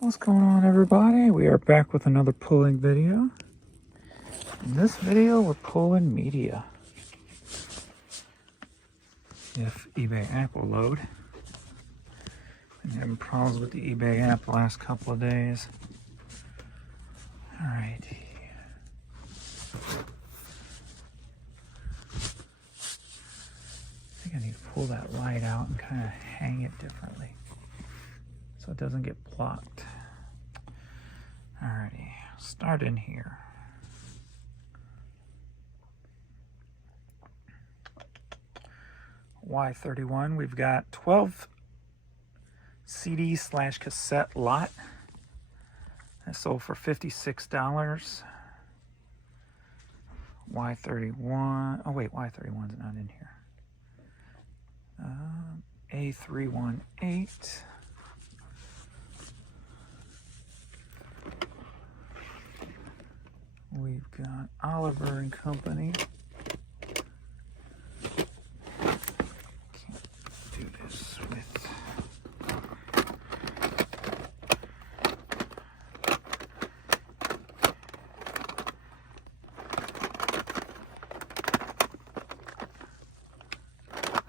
What's going on, everybody? We are back with another pulling video. In this video, we're pulling media. If eBay app will load. Been having problems with the eBay app the last couple of days. Alright. I think I need to pull that light out and kind of hang it differently so it doesn't get blocked. Alrighty, start in here. Y31, we've got 12 CD/cassette lot. That sold for $56. Y31, oh wait, Y31's not in here. A318. We've got Oliver and Company. Can't do this with.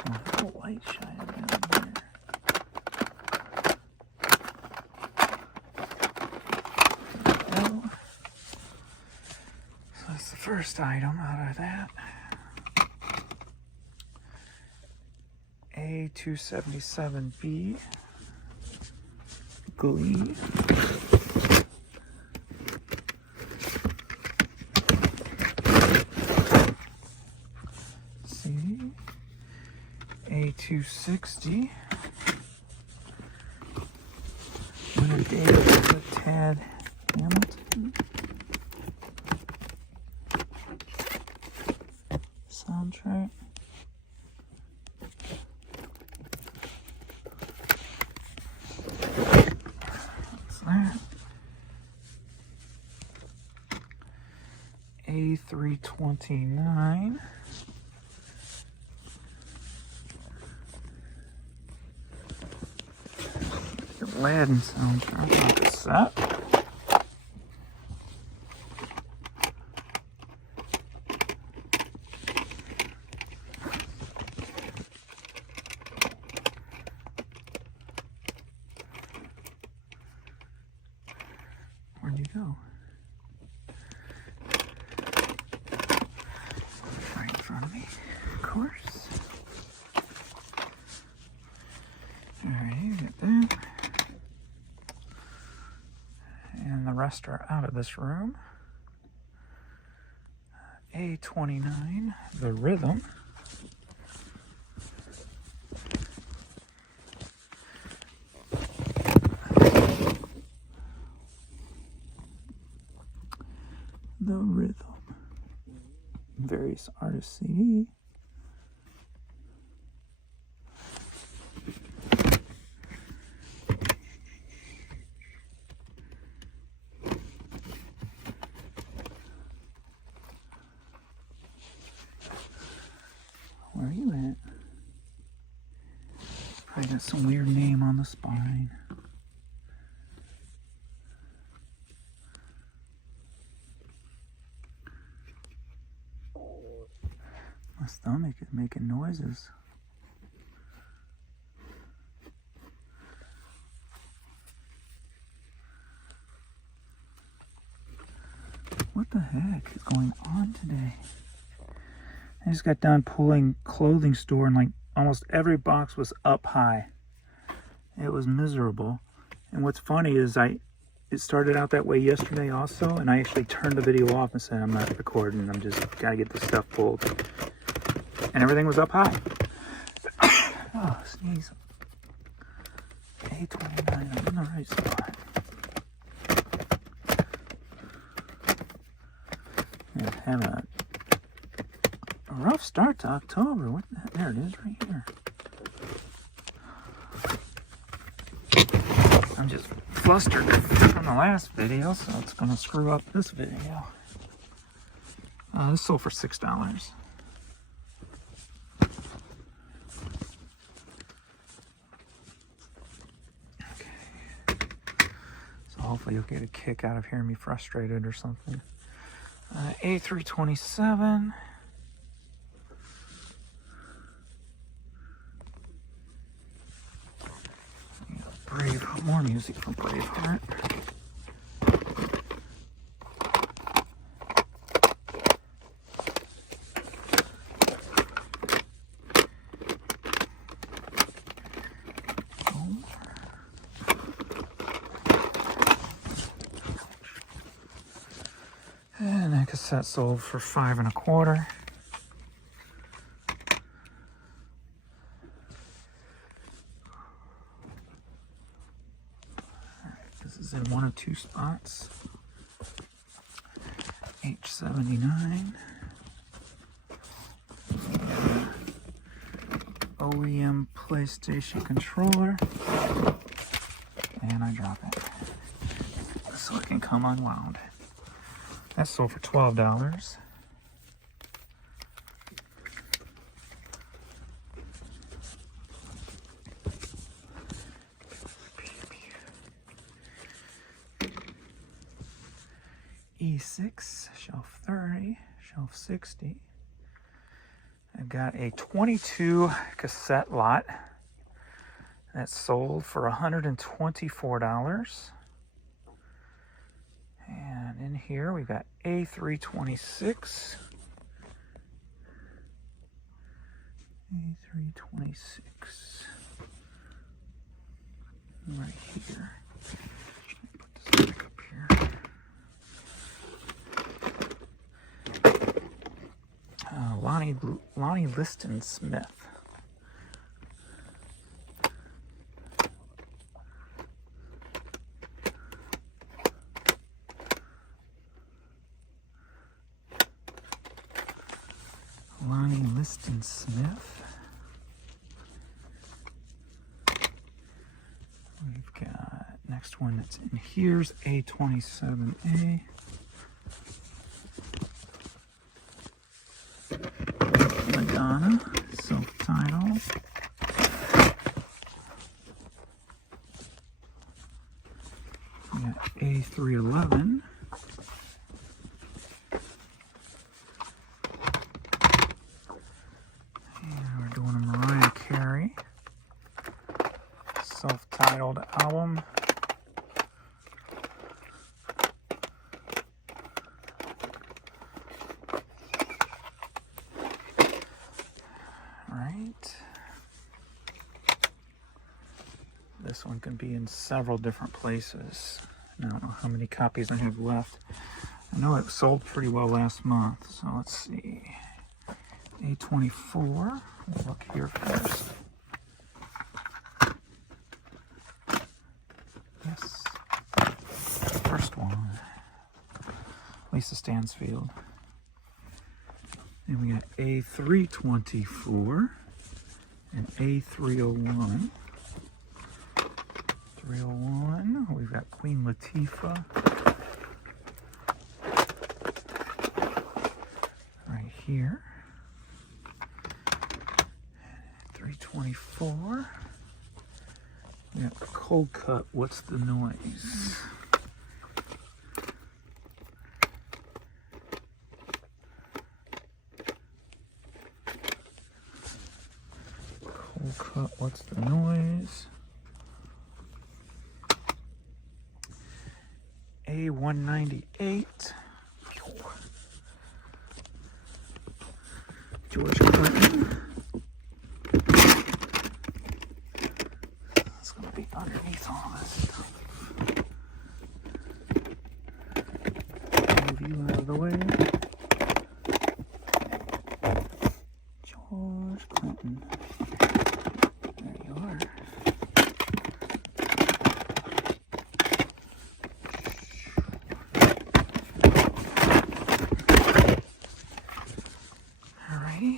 Oh, the light shining down here. That's the first item out of that. A277B Glee. CD. A260. Winner David with Tad Hamilton. Soundtrack. What's that? A329. Aladdin soundtrack on cassette. Where'd you go? Right in front of me, of course. Alright, get that. And the rest are out of this room. A29, the Rhythm. The Rhythm. Various artists CD. Where are you at? Probably got some weird name on the spine. My stomach is making noises. What the heck is going on today? I just got done pulling clothing store and like almost every box was up high. It was miserable. And what's funny is it started out that way yesterday also, and I actually turned the video off and said I'm not recording, I'm just gotta get this stuff pulled. And everything was up high. Oh, sneeze. A29, I'm in the right spot. Yeah, have a rough start to October. What the heck? There it is right here. I'm just flustered from the last video, so it's going to screw up this video. This sold for $6. hopefully you'll get a kick out of hearing me frustrated or something. A327. Brave, more music from Braveheart. And that cassette sold for $5 1/4. This is in one of two spots. H79. OEM PlayStation controller. And I drop it so it can come unwound. That sold for $12. E6, shelf 30, shelf 60. I got a 22 cassette lot that sold for $124. And in here we got A326. A326. Right here. Put this back up here. Lonnie Liston Smith. Lonnie Liston Smith. We've got next one that's in here's A27A. Madonna, self-titled. We got A311. And we're doing a Mariah Carey self-titled album. This one can be in several different places. I don't know how many copies I have left. I know it sold pretty well last month, so let's see. A24, we'll look here first. Yes, first one. Lisa Stansfield. And we got A324 and A301. 301, we've got Queen Latifah right here. 324, we got Cold Cut, What's the Noise? Cold Cut, What's the Noise? A198, George Clinton. It's going to be underneath all this stuff. Move you out of the way. George Clinton. There you are.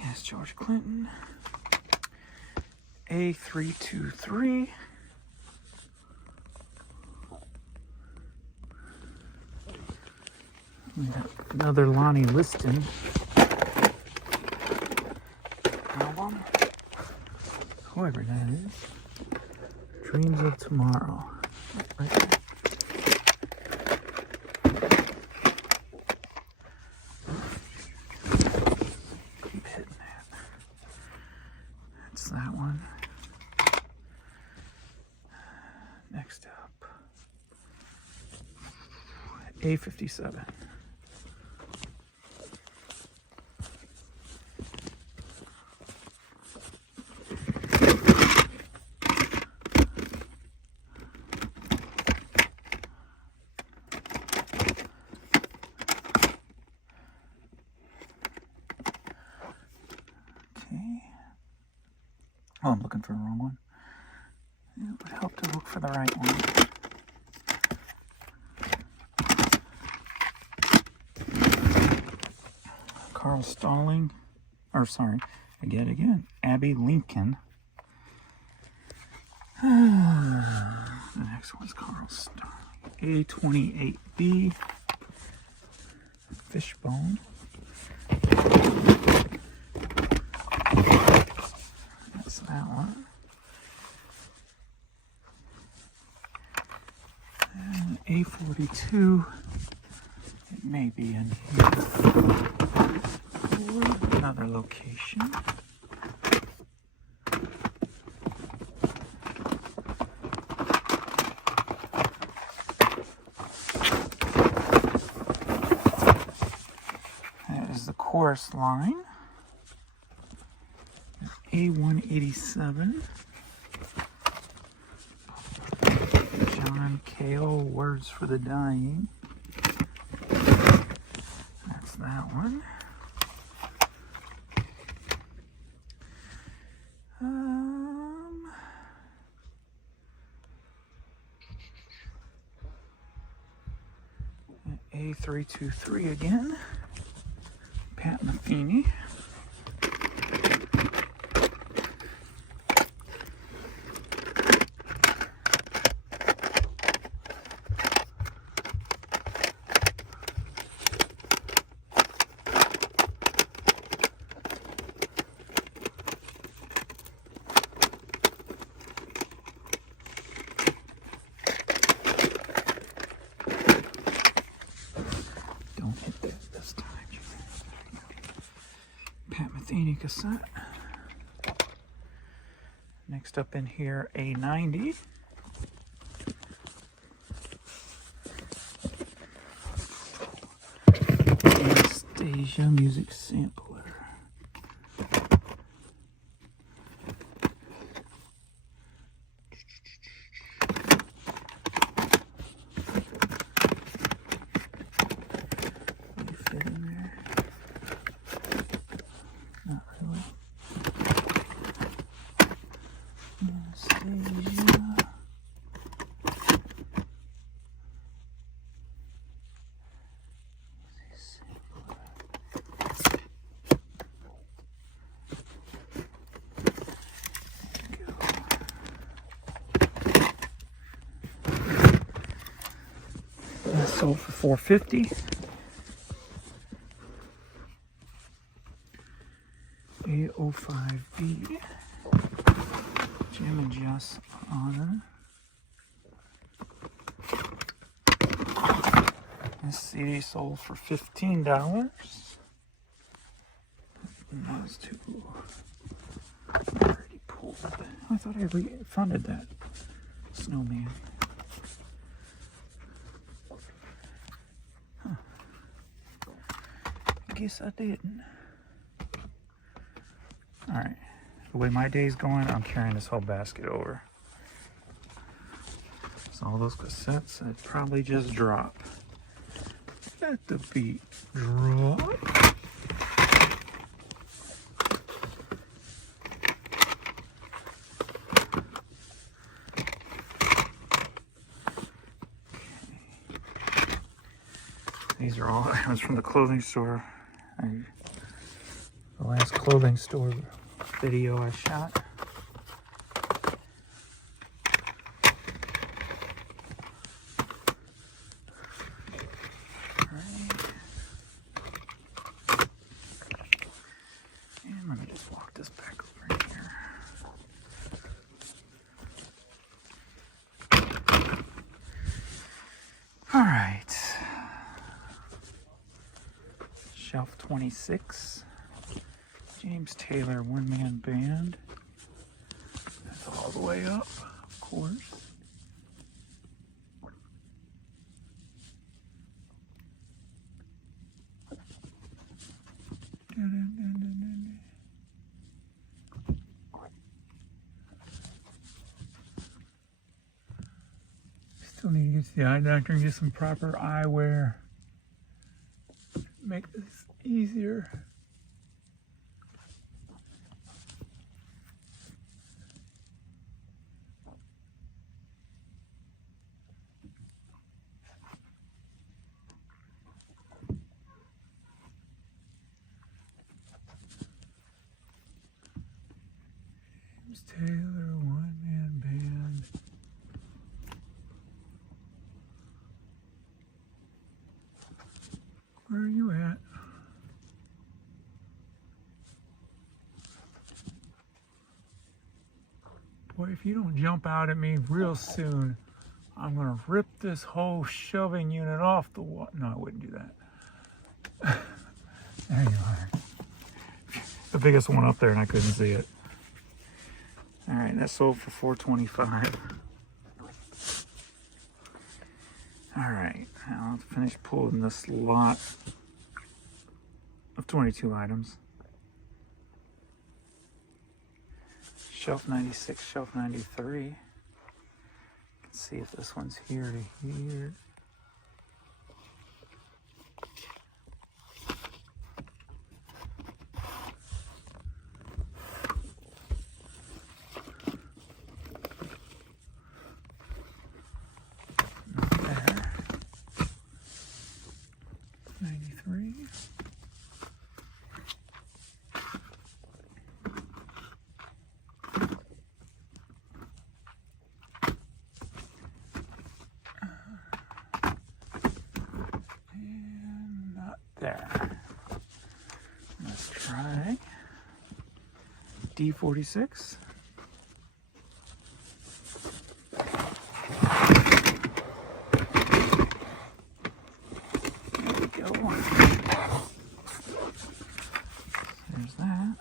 That's George Clinton. A323. We got another Lonnie Liston album. Whoever that is. Dreams of Tomorrow. Right there. Next up, A57. Oh, I'm looking for the wrong one. It would help to look for the right one. Carl Stalling, or sorry, again, Abby Lincoln. The next one's Carl Stalling. A28B, Fishbone. That's that one. And A42, it may be in here. Or another location. That is the chorus line. A187. John Cale, Words for the Dying. That's that one. A323 again. Pat Metheny. Don't hit that this time. Pat Metheny cassette. Next up in here, A90. Anastasia Music Sampler. Fit in there? Not really. Anastasia. That sold for $4.50. A05B. Jim and Jess Honor. This CD sold for $15. And those two already pulled. I thought I refunded that snowman. Huh. I guess I didn't. Alright. The way my day's going, I'm carrying this whole basket over. So all those cassettes I'd probably just drop. Let the beat drop. These are all items from the clothing store. The last clothing store video I shot. And let me just walk this back over here. All right. Shelf 26. James Taylor one-man band. That's all the way up, of course. Still need to get to the eye doctor and get some proper eyewear. Make this easier. James Taylor, one-man band. Where are you at? Boy, if you don't jump out at me real soon, I'm gonna rip this whole shelving unit off the wall. No, I wouldn't do that. There you are. The biggest one up there and I couldn't see it. All right, that sold for $425. All right, now let's finish pulling this lot of 22 items. Shelf 96, shelf 93. Let's see if this one's here to here. Not there. 93. There. Let's try D46. There we go. There's that.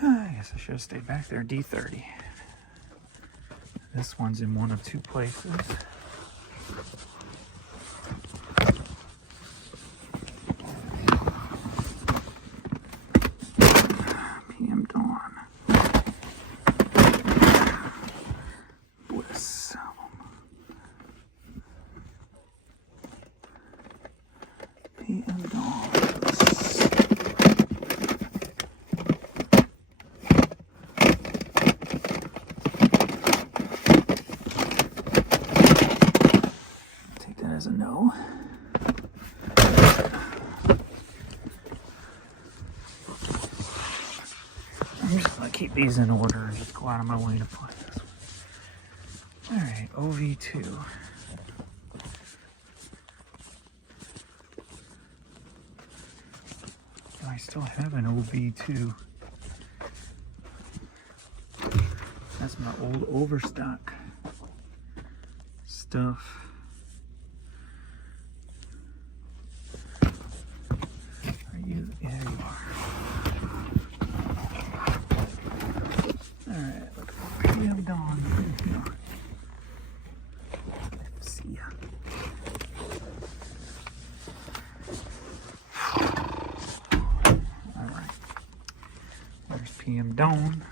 I guess I should have stayed back there. D30. This one's in one of two places. PM Dawn. Bliss. PM Dawn. As a no. I'm just gonna keep these in order and just go out of my way to find this one. Alright, OV2. I still have an OV2. That's my old overstock stuff. There you are. Alright, look for PM Dawn. See ya. Alright. There's PM Dawn.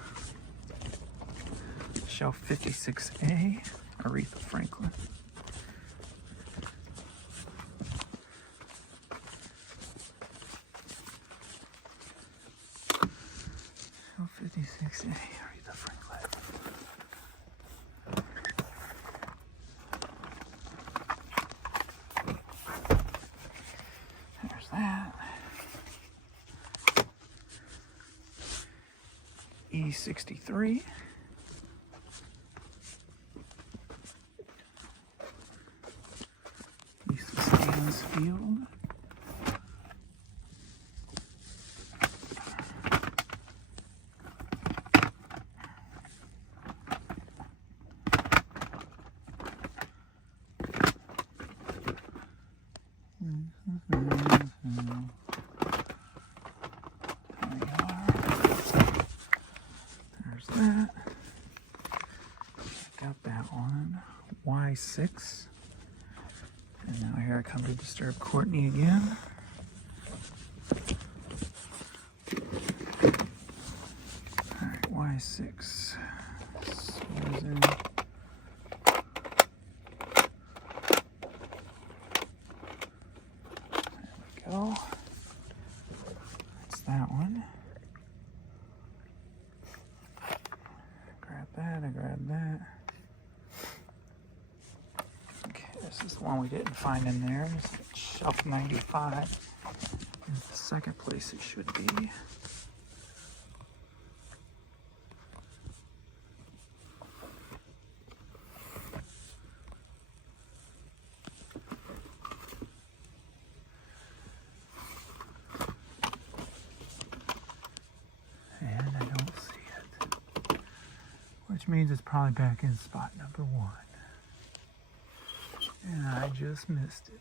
Shelf 56A, Aretha Franklin. Shelf 56A, Aretha Franklin. There's that. E63. Field. There's that. Got that one. Y6. And now here I come to disturb Courtney again. size 6. Susan. There we go. That's that one. Grab that, I grab that. Okay, this is the one we didn't find in there. It's shelf 95. It's the second place it should be. And I don't see it. Which means it's probably back in spot number 1. And I just missed it.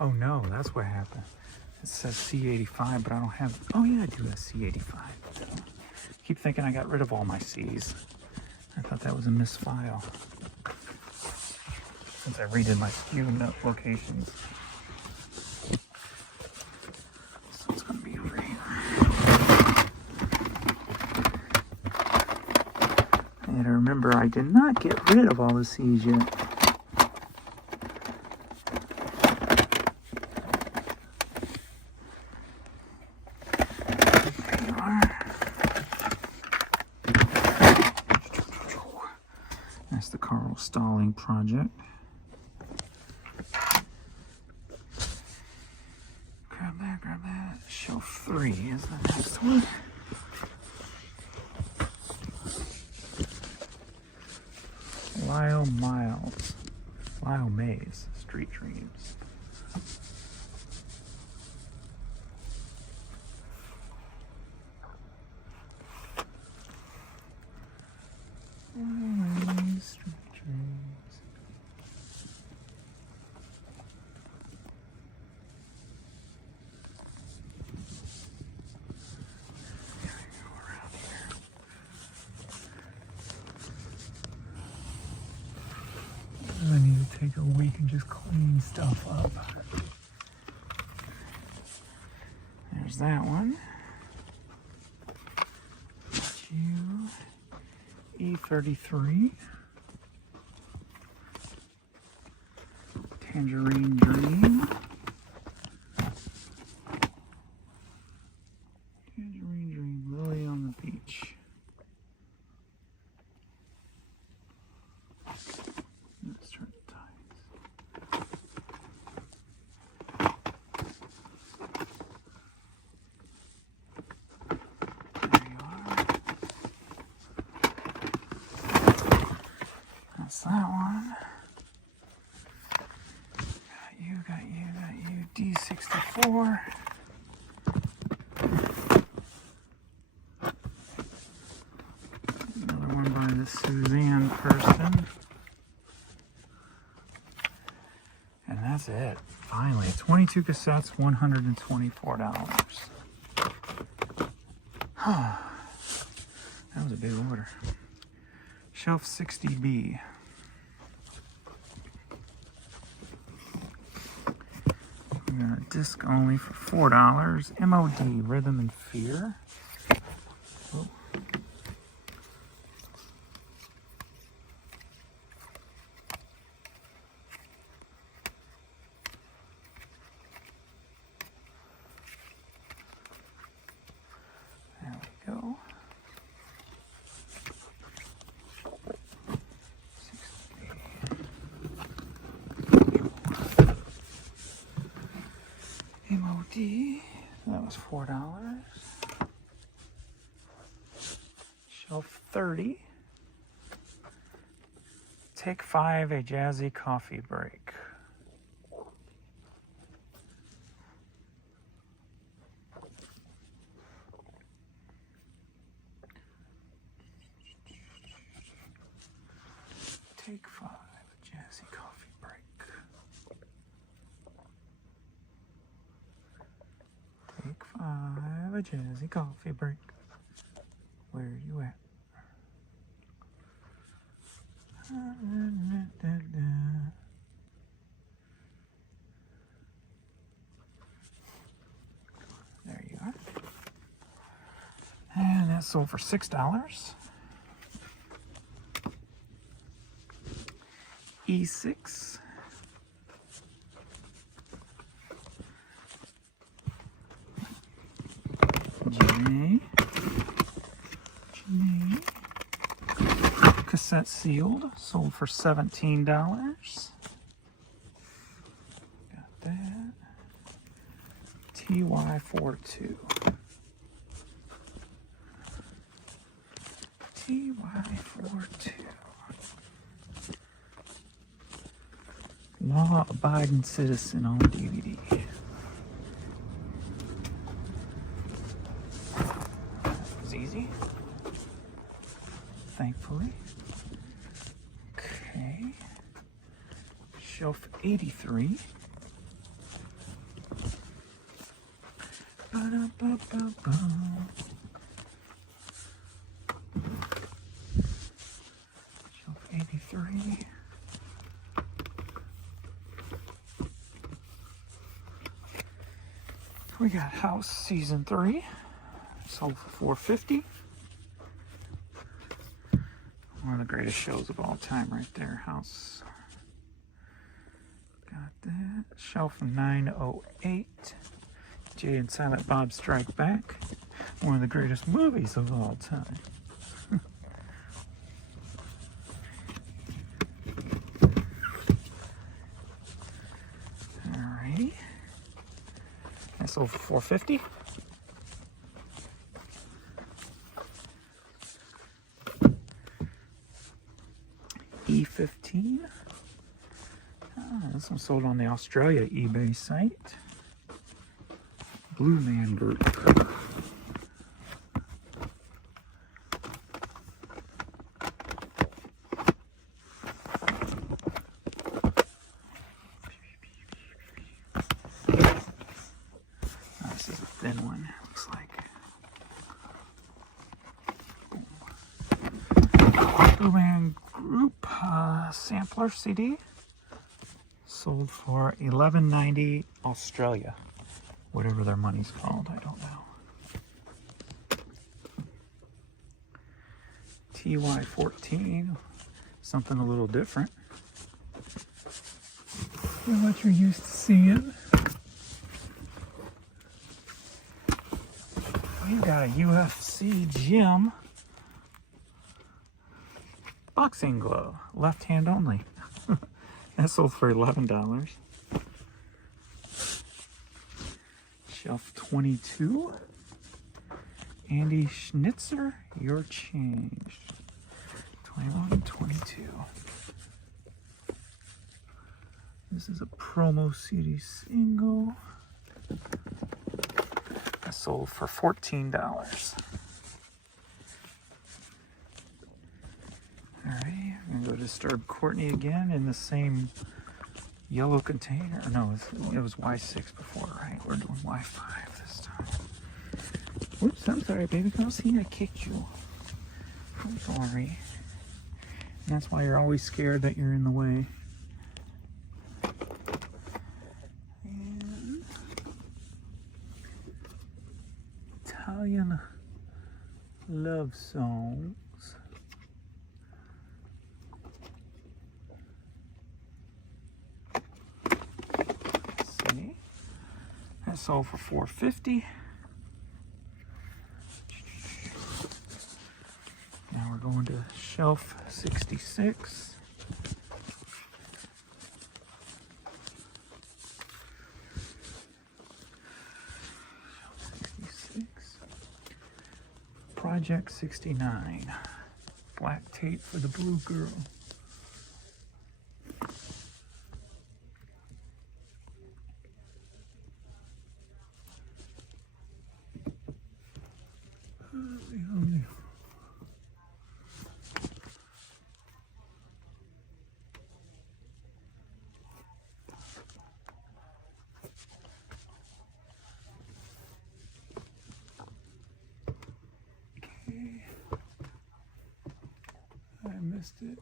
Oh no, that's what happened. It says C85, but I don't have. Oh yeah, I do have C85. Keep thinking I got rid of all my C's. I thought that was a misfile. Since I redid my SKU locations. So it's gonna be and remember, I did not get rid of all the C's yet. That's the Carl Stalling project. Grab that, grab that. Shelf 3 is the next one. Lyle Mays, Street Dreams. Street Dreams. I need to take a week and just clean stuff up. There's that one. E33. Tangerine Dream. Tangerine Dream, Lily on the Beach. Let's turn the tides. There you are. That's that one. Got you. D64. Another one by the Suzanne person. And that's it. Finally, 22 cassettes, $124. That was a big order. Shelf 60B. We got a disc only for $4. MOD, Rhythm and Fear. Oh. There we go. 60. MOD, that was $4. Shelf 30. Take 5, a jazzy coffee break. Take 5, a jazzy coffee break. Take 5, a jazzy coffee break. Where are you at? That sold for $6. E6. J. Cassette sealed, sold for $17. Got that. TY42. TY42. Law-abiding citizen on DVD. That was easy. Thankfully. Okay. Shelf 83. Ba-da-ba-ba-ba. Shelf 83. We got House Season 3. Sold for $4.50. One of the greatest shows of all time right there, House. Got that. Shelf 908. Jay and Silent Bob Strike Back. One of the greatest movies of all time. Alrighty. That sold for $4.50. E15. This one sold on the Australia eBay site. Blue Man Group. This is a thin one, looks like. Blue Man Group sampler CD. Sold for $11.90 Australia. Whatever their money's called, I don't know. TY14, something a little different than what you're used to seeing. We've got a UFC gym boxing glove, left hand only. That sold for $11. Shelf 22. Andy Schnitzer, Your Change. 21 and 22. This is a promo CD single. That sold for $14. Alright, I'm going to go Disturb Courtney again in the same yellow container. No, it was Y6 before, right? We're doing Y5 this time. Oops, I'm sorry, baby girl. See, I kicked you. I'm sorry. And that's why you're always scared that you're in the way. And Italian love songs. That sold for $4.50. Now we're going to shelf 66. Project 69. Black tape for the blue girl. I missed it.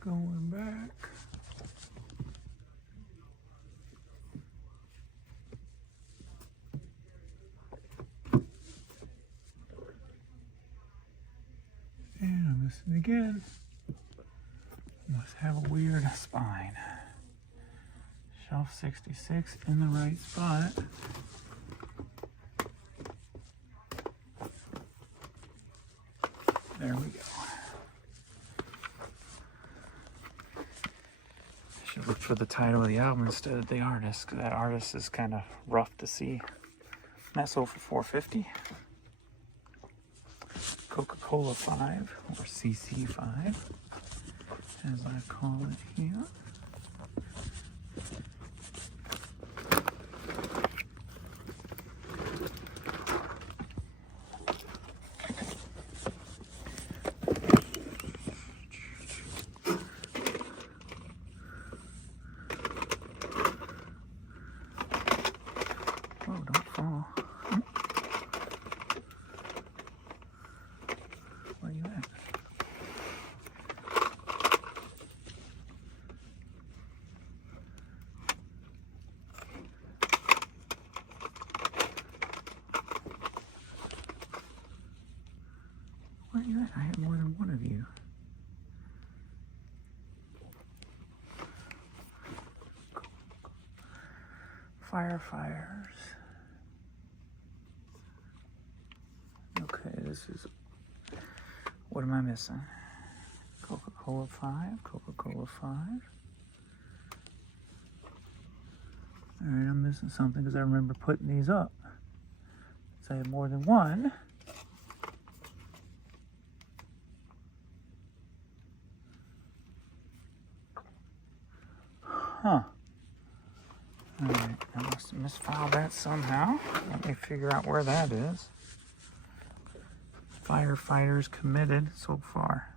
Going back. again. Must have a weird spine. Shelf 66 in the right spot. There we go. I should look for the title of the album instead of the artist, because that artist is kind of rough to see. That sold for $4.50. Coca-Cola 5, or CC5, as I call it here. Oh, don't fall. Where you at? Where you at? I have more than one of you. Firefighters. Okay, this is, what am I missing? Coca-Cola 5, Coca-Cola 5. Alright, I'm missing something because I remember putting these up. So I have more than one. Huh. Alright, I must have misfiled that somehow. Let me figure out where that is. Firefighters committed so far.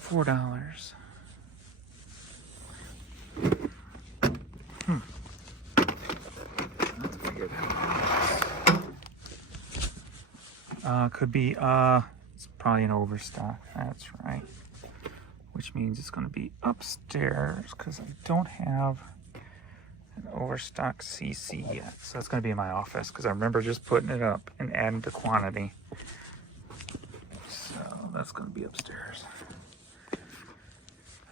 $4. Let's figure that out. Could be, it's probably an overstock. That's right. Which means it's going to be upstairs because I don't have an overstock CC yet. So it's going to be in my office because I remember just putting it up and adding the quantity. So that's going to be upstairs.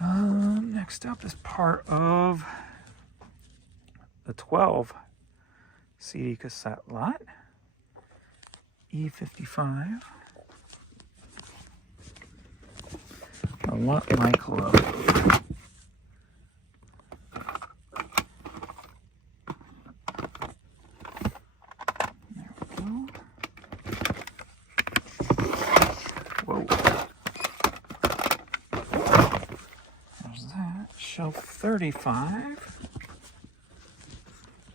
Next up is part of the 12 CD cassette lot. E55. A lot like love. There we go. Whoa. There's that. Shelf 35.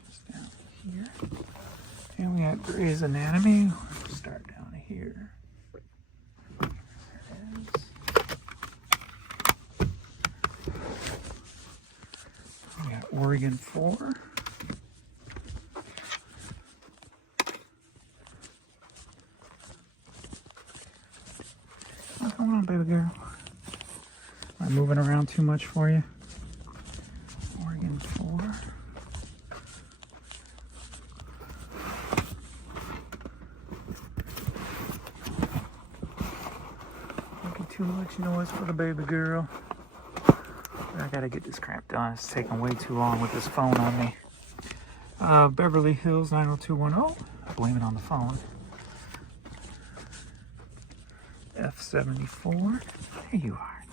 Just down here. And we got Grey's Anatomy. We'll start down here. Oregon 4. What's going on, baby girl? Am I moving around too much for you? Oregon 4. Making too much noise for the baby girl. I gotta get this crap done. It's taking way too long with this phone on me. Beverly Hills 90210. I blame it on the phone. F74. There you are.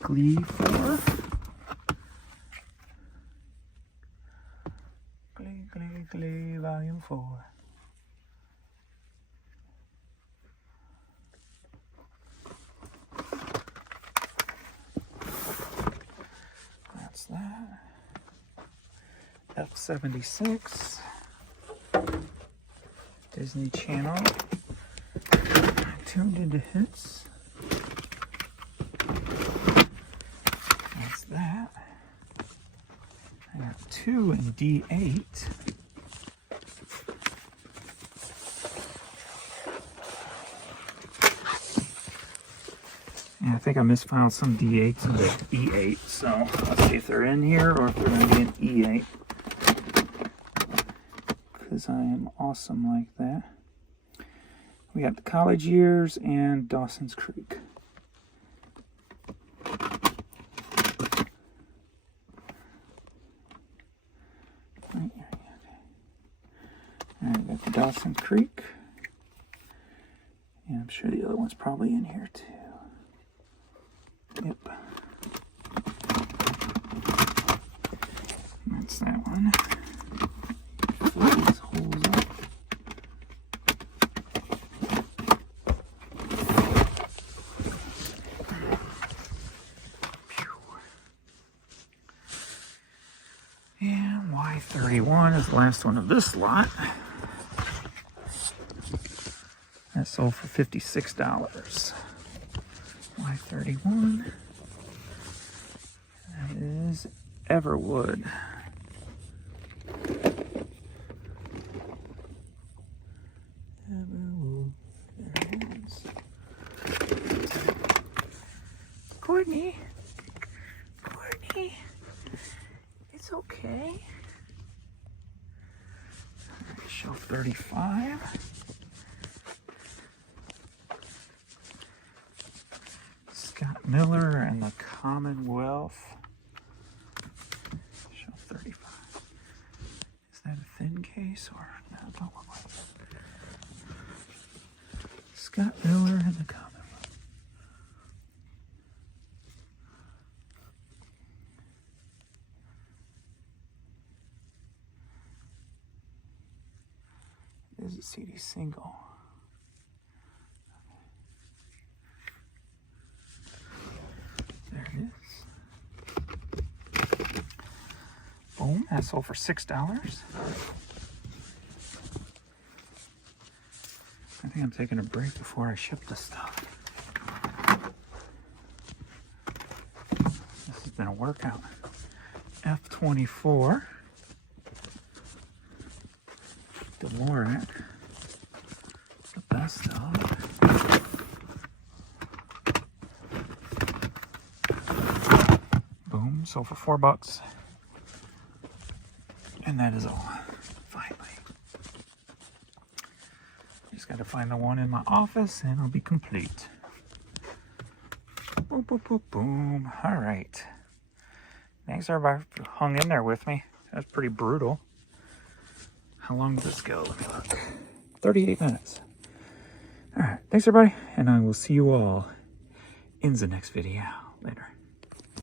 Glee 4. Glee, Volume 4. That F76 Disney Channel tuned into hits. That's that. I got 2 in D8. And I think I misfiled some D8s into E8, so let's see if they're in here or if they're going to be an E8. Because I am awesome like that. We got the college years and Dawson's Creek. Right here. Alright, got the Dawson's Creek. And I'm sure the other one's probably in here too. Yep. That's that one. Fill these holes up. And Y31 is the last one of this lot. That sold for $56. Y31. That is Everwood. Everwood. There it is. Courtney. Courtney. It's okay. Right, shelf 35. Scott Miller and the Commonwealth. Shelf 35. Is that a thin case or no? Don't look like that. Scott Miller and the Commonwealth. It is a CD single. There it is. Boom, that sold for $6. I think I'm taking a break before I ship this stuff. This has been a workout. F24. Delorat. The best of. Boom, sold for $4. And that is all. Finally. Just got to find the one in my office and I'll be complete. Boom, boom, boom, boom. All right. Thanks everybody who hung in there with me. That was pretty brutal. How long did this go? Let me look. 38 minutes. All right. Thanks everybody. And I will see you all in the next video. Later.